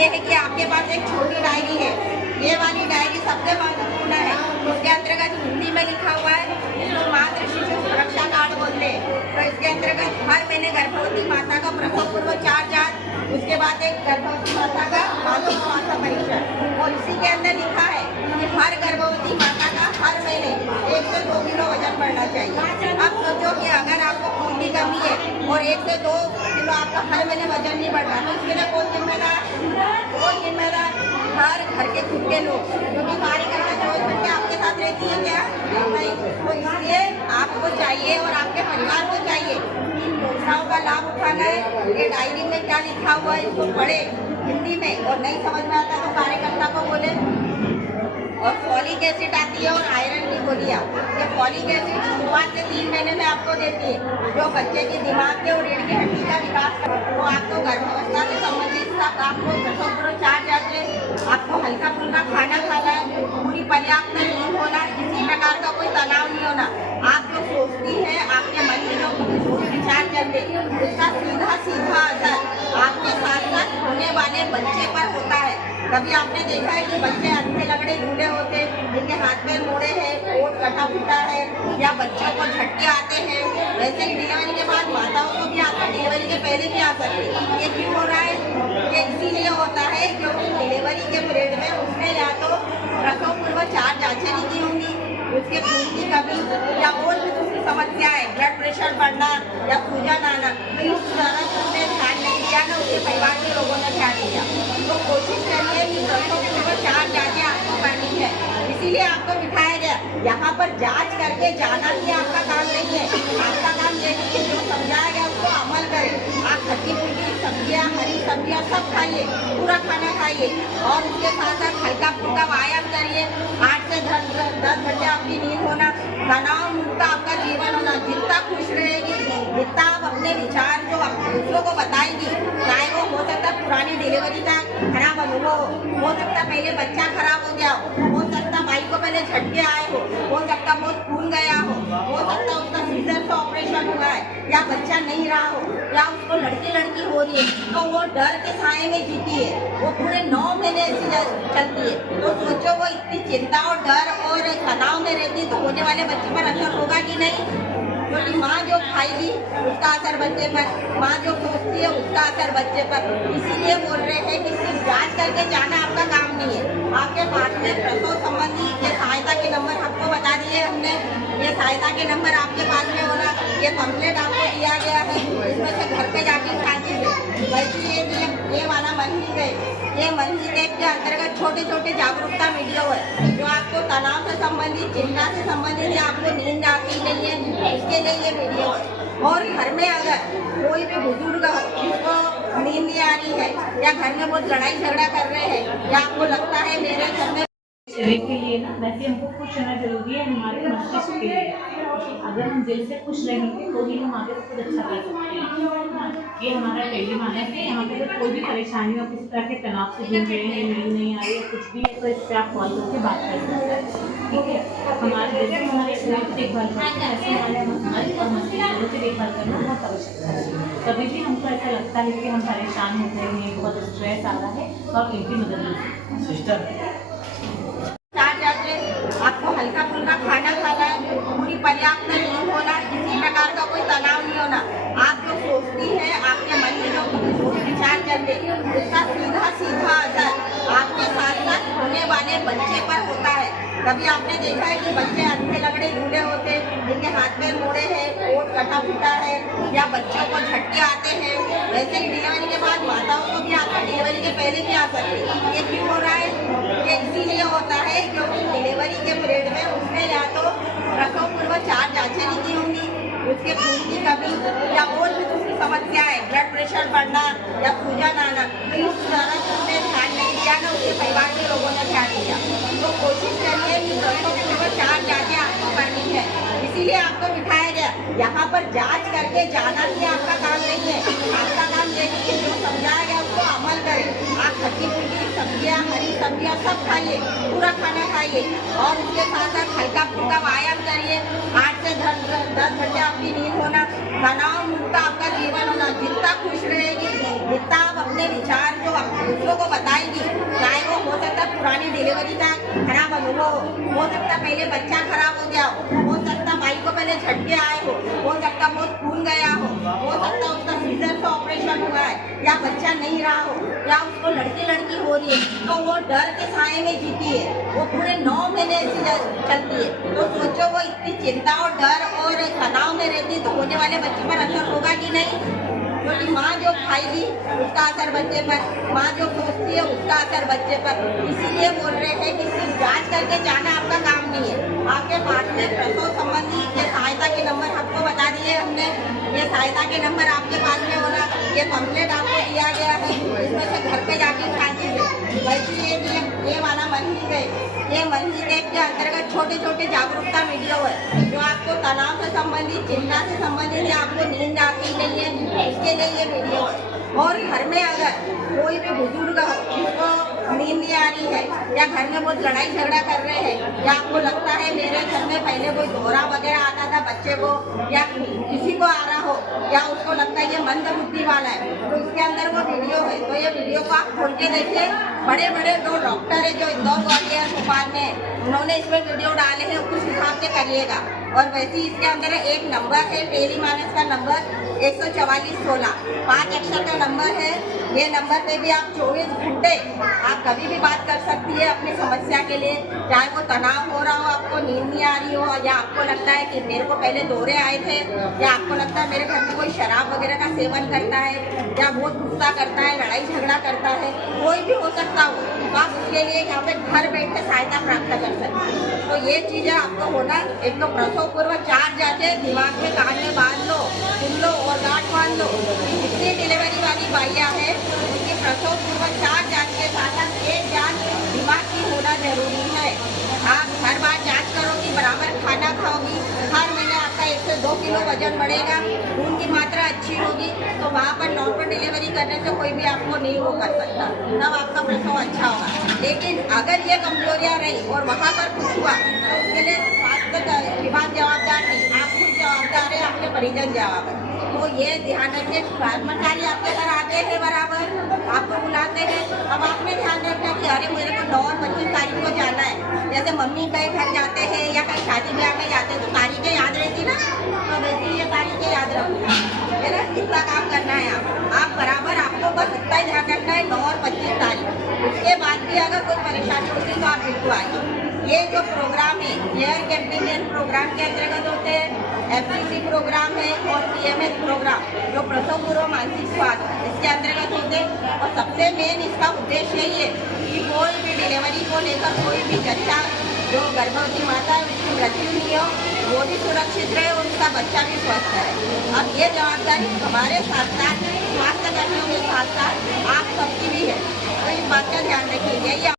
ये है कि आपके पास एक छोटी डायरी है, ये वाली डायरी सबसे महत्वपूर्ण है। इसके अंतर्गत हिंदी में लिखा हुआ है, इसको मातृ शिशु सुरक्षा कार्ड बोलते हैं। तो इसके अंतर्गत हर महीने गर्भवती माता का प्रसव पूर्व 4 जांच, उसके बाद एक गर्भवती माता का मासिक स्वास्थ्य परीक्षण, और इसी के अंदर लिखा है कि हर गर्भवती माता का हर महीने 1 से 2 किलो वजन बढ़ना चाहिए। अब सोचो कि अगर आपको खून की कमी है और 1 से 2 किलो आपका हर महीने वजन नहीं बढ़ रहा, तो इसके लिए कौन जिम्मेदार? कौन जिम्मेदार? हर घर के खुद के लोग, क्योंकि कार्यकर्ता 24 घंटे आपके साथ रहती है क्या? नहीं। तो इसलिए आपको चाहिए और आपके परिवार को चाहिए इन योजनाओं का लाभ उठाना है। ये डायरी में क्या लिखा हुआ है इसको पढ़े हिंदी में, और नहीं समझ में आता तो कार्यकर्ता को बोले। और फॉलिक एसिड आती है और आयरन की गोलियाँ। ये फॉलिक एसिड शुरुआत से 3 महीने में आपको देती है, जो बच्चे के दिमाग के और रीढ़ की हड्डी का विकास करती है। तो आपको गर्भावस्था से संबंधित सब आपको 4 जाते, आपको हल्का फुल्का खाना खाना है, पूरी पर्याप्त नींद होना, किसी प्रकार का कोई तनाव नहीं होना। आप जो सोचती है आपके मन में जो विचार चलते, उसका सीधा सीधा असर आपके साथ साथ होने वाले बच्चे पर होता है। कभी आपने देखा है कि बच्चे अंधे लगड़े ढूंढे होते, जिनके हाथ में मोड़े हैं, पेट कटा फूटा है, या बच्चों को झटके आते हैं। वैसे ही डिलीवरी के बाद माताओं को भी आता है, डिलीवरी के पहले भी आ सकते हैं। ये क्यों हो रहा है? ये इसीलिए होता है क्योंकि डिलीवरी के पीरियड में उसने या तो प्रसव पूर्व 4 जांचें नहीं की होंगी, उसके खून की कमी या और भी दूसरी समस्या है, ब्लड प्रेशर बढ़ना या सूजन आना, तो उस तरह से उसने ध्यान नहीं दिया ना, उसके परिवार के लोगों ने ध्यान दिया। तो कोशिश करिए कि प्रसव पूर्व 4 जांचें आपको करनी है। इसीलिए आपको बिठाया गया, यहाँ पर जांच करके जाना ही आपका काम नहीं है। आपका काम ये है कि जो समझाया गया उसको अमल करें। आप खट्टी मीठी सब्जियाँ, हरी सब्जियाँ सब खाइए, पूरा खाना खाइए, और उसके साथ साथ हल्का फुल्का व्यायाम करिए। 8 से 10 घंटे आपकी नींद होना, तनाव मुक्त आपका जीवन होना। जितना खुश रहेगी, जितना आप अपने विचार जो दूसरों को बताएंगी, चाहे वो हो सकता है पुरानी डिलीवरी का खराब अनुभव हो सकता पहले बच्चा खराब हो गया हो सकता भाई को पहले झटके आए हो सकता बहुत खून गया हो सकता उसका सीजर से ऑपरेशन हुआ है, या बच्चा नहीं रहा हो, या उसको लड़की हो रही है, तो वो डर के साए में जीती है। वो पूरे 9 महीने ऐसी चलती है। तो सोचो वो इतनी चिंता और डर और तनाव में रहती है, तो होने वाले बच्चे पर असर होगा कि नहीं? क्योंकि माँ जो खाएगी उसका असर बच्चे पर, माँ जो सोचती है उसका असर बच्चे पर। इसीलिए बोल रहे हैं कि सिर्फ जांच करके जाना आपका काम नहीं है। आपके पास में प्रसव संबंधी ये सहायता के नंबर आपको बता दिए हमने, ये सहायता के नंबर आपके पास में होना, ये पम्फलेट आपको दिया गया है, इसमें से घर पे जाके उठा दीजिए। वैसे ये वाला मन ही गए, ये मन ही गए के अंतर्गत छोटे छोटे जागरूकता वीडियो है, जो आपको तनाव से संबंधित, चिंता से संबंधित, या आपको नींद आती नहीं है, इसके लिए ये वीडियो है। और घर में अगर कोई भी बुजुर्ग हो जिसको नींद नहीं आ रही है, या घर में बहुत लड़ाई झगड़ा कर रहे हैं, या आपको लगता है मेरे घर में शरीर के लिए ना, वैसे हमको खुश रहना जरूरी है हमारे मस्तिष्क के लिए। अगर हम दिल से खुश रहेंगे तो ही हम आगे खुद अच्छा कर सकते हैं। ये हमारा डेली मानना है। यहाँ पे अगर कोई भी परेशानी हो, किसी तरह के तनाव से जूझ रहे हैं, नींद नहीं आ रही है, कुछ भी है, तो इस पर आप कॉल करके बात कर सकते हैं। ठीक है, हमारे जैसे हमारे शरीर की देखभाल करते हैं, ऐसे हमारे मन और मस्तिष्क की देखभाल करना बहुत आवश्यक है। कभी भी हमको ऐसा लगता है कि हम परेशान हो गए हैं, बहुत स्ट्रेस आ रहा है, तो आप इनकी मदद लीजिए। सिस्टर आपको हल्का फुल्का खाना खाना है, पूरी पर्याप्त नींद होना, किसी प्रकार का कोई तनाव नहीं होना। आप जो सोचती है आपके मन में जो विचार चलते, उसका सीधा सीधा असर आपके साथ साथ होने वाले बच्चे पर होता है। कभी आपने देखा है कि बच्चे अंधे लगड़े ढूंढे होते, जिनके हाथ में मोड़े हैं, पेट कटा फूटा है, या बच्चों को झटके आते हैं। वैसे ही डिलीवरी के बाद माताओं को भी आता है, डिलीवरी के पहले भी आ सकते हैं। ये क्यों हो रहा है? ये इसीलिए होता है क्योंकि डिलीवरी के पीरियड में उसने या तो प्रसव पूर्व 4 जांचें नहीं की होंगी, उसके खून की कमी या और भी दूसरी समस्या है, ब्लड प्रेशर बढ़ना या सूजन आना, तो उस तरह से उसने ध्यान नहीं दिया ना, उसके परिवार के लोगों ने ध्यान दिया। तो कोशिश करिए कि प्रसव पूर्व 4 जांचें आपको करनी है। इसीलिए आपको बिठाया गया, यहाँ पर जांच करके जाना ही आपका काम नहीं है। आपका काम ये है कि जो समझाया गया उसको अमल करें। आप खट्टी मीठी सब्जियाँ, हरी सब्जियाँ सब खाइए, पूरा खाना खाइए, और उसके साथ साथ हल्का फुल्का व्यायाम करिए। 8 से 10 घंटे आपकी नींद होना, तनाव मुक्त आपका जीवन होना। जितना खुश रहेगी, जितना आप अपने अपने विचार जो दूसरों को बताएंगी, चाहे वो हो सकता है पुरानी डिलीवरी का खराब अनुभव हो सकता, पहले बच्चा खराब हो गया हो सकता माई को पहले झटके आए हो सकता बहुत खून गया हो सकता उसका सीजर से ऑपरेशन हुआ है या बच्चा नहीं रहा हो या उसको लड़की हो रही है, तो वो डर के साए में जीती है, वो पूरे 9 महीने ऐसी चलती है। तो सोचो वो इतनी चिंता और डर और तनाव में रहती तो होने वाले बच्चे पर असर होगा कि नहीं? क्योंकि माँ जो खाएगी उसका असर बच्चे पर, माँ जो सोचती है उसका असर बच्चे पर। इसीलिए बोल रहे हैं कि सिर्फ जांच करके जाना आपका काम नहीं है। आपके पास में प्रसव संबंधी ये सहायता के नंबर आपको बता दिए हमने, ये सहायता के नंबर आपके पास में होना, ये पम्फलेट आपको दिया गया है, इसमें से घर पे जाके खाती है। वैसे ये वाला मनहीत है, ये मनहीत ऐप के अंतर्गत छोटे छोटे जागरूकता वीडियो है जो आपको तनाव से संबंधित, चिंता से संबंधित या आपको नींद आती नहीं है उसके लिए ये वीडियो है। और घर में अगर कोई भी बुजुर्ग हो जिसको नींद नहीं आ रही है या घर में बहुत लड़ाई झगड़ा कर रहे हैं या आपको लगता है मेरे घर में पहले कोई दौरा वगैरह आता था बच्चे को या किसी को आ रहा हो या उसको लगता है ये मंद बुद्धि वाला है, तो इसके अंदर वो वीडियो है। तो ये वीडियो को आप खोल के देखिए। बड़े बड़े 2 डॉक्टर है जो इंदौर ग्वालियर भोपाल में, उन्होंने इसमें वीडियो डाले हैं, उस हिसाब से करिएगा। और वैसे ही इसके अंदर एक नंबर है टेलीमानस का नंबर 14416, 5 अक्षर का नंबर है। ये नंबर पे भी आप 24 घंटे आप कभी भी बात कर सकती है अपनी समस्या के लिए, चाहे वो तनाव हो रहा हो, आपको नींद नहीं आ रही हो या आपको लगता है कि मेरे को पहले दौरे आए थे या आपको लगता है मेरे घर में कोई शराब वगैरह का सेवन करता है या बहुत गुस्सा करता है, लड़ाई झगड़ा करता है, कोई भी हो सकता हो, तो आप उसके लिए यहाँ पे घर बैठ के सहायता प्राप्त कर सकते हैं। तो ये चीज़ें आपको होना, एक तो प्रसव पूर्व 4 जाके दिमाग में कान में बांध लो, सुन लो और गांठ बांध लो। जितनी डिलीवरी वाली बाइयाँ हैं उनकी प्रसव पूर्व 4 जांच के साथ एक जांच दिमाग की होना जरूरी है। आप हर बार जांच करोगी, बराबर खाना खाओगी, हर महीने आपका 1 से 2 किलो वजन बढ़ेगा, खून की मात्रा अच्छी होगी, तो वहाँ पर नॉर्मल डिलीवरी करने से कोई भी आपको नहीं वो कर सकता, तब आपका प्रसव अच्छा होगा। लेकिन अगर ये कमजोरियाँ रही और वहाँ पर कुछ हुआ तो उसके लिए स्वास्थ्य विभाग जवाबदार नहीं, आप खुद जवाबदार है, आपके परिजन जवाब है। तो ये ध्यान रखिए, कर्मचारी आपके घर आते हैं बराबर, आपको बुलाते हैं, अब आपने ध्यान रखना कि अरे मेरे को 9 और 25 तारीख को जाना है। जैसे मम्मी कहीं घर जाते हैं या कहीं शादी ब्याह में जाते हैं तो तारीखें याद रहती ना, तो वैसे ये तारीखें याद रखो, है ना। इतना काम करना है आप बराबर, आपको बस इतना ही ध्यान रखना है 9 और 25 तारीख। उसके बाद भी अगर कोई परेशानी होती है तो आप बिल्कुल आइए। ये जो प्रोग्राम है केयर कैंपेनियन प्रोग्राम के अंतर्गत होते हैं, FCC प्रोग्राम है और PMS प्रोग्राम जो प्रसव पूर्व मानसिक स्वास्थ्य इसके अंतर्गत होते हैं। और सबसे मेन इसका उद्देश्य यही है कि कोई भी डिलीवरी को लेकर कोई भी बच्चा जो गर्भवती माता है उसकी मृत्यु नहीं हो, वो भी सुरक्षित रहे और उसका बच्चा भी स्वस्थ रहे। अब ये जवाबदारी हमारे साथ साथ स्वास्थ्य कर्मियों के साथ साथ आप सबकी भी है, तो इस बात का ध्यान रखिए। यही